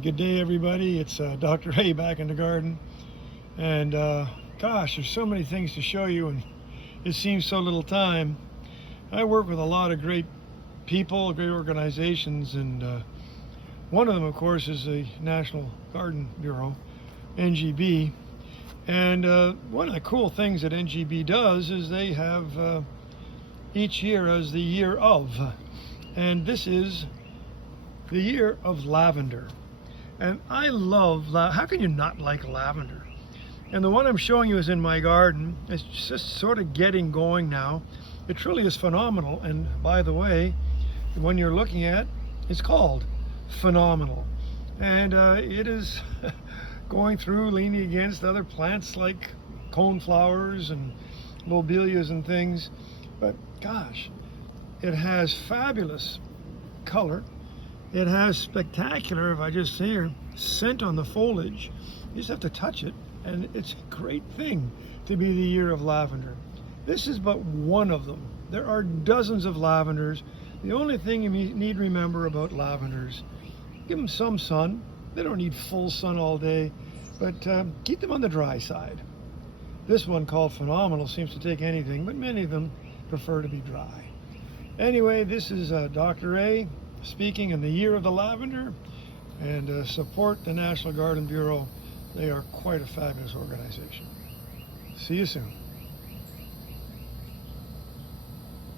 Good day, everybody. It's Dr. A back in the garden. And gosh, there's so many things to show you, and it seems so little time. I work with a lot of great people, great organizations, and one of them, of course, is the National Garden Bureau, NGB. And one of the cool things that NGB does is they have each year as the year of. And this is the year of lavender. And I love, how can you not like lavender? And the one I'm showing you is in my garden. It's just sort of getting going now. It truly is phenomenal. And by the way, the one you're looking at is called Phenomenal. And it is going through, leaning against other plants like coneflowers and lobelias and things. But gosh, it has fabulous color. It has spectacular, if I just say here, scent on the foliage. You just have to touch it, and it's a great thing to be the year of lavender. This is but one of them. There are dozens of lavenders. The only thing you need to remember about lavenders, give them some sun. They don't need full sun all day, but keep them on the dry side. This one called Phenomenal seems to take anything, but many of them prefer to be dry. Anyway, this is Dr. A speaking in the year of the lavender, and support the National Garden Bureau. They are quite a fabulous organization. See you soon.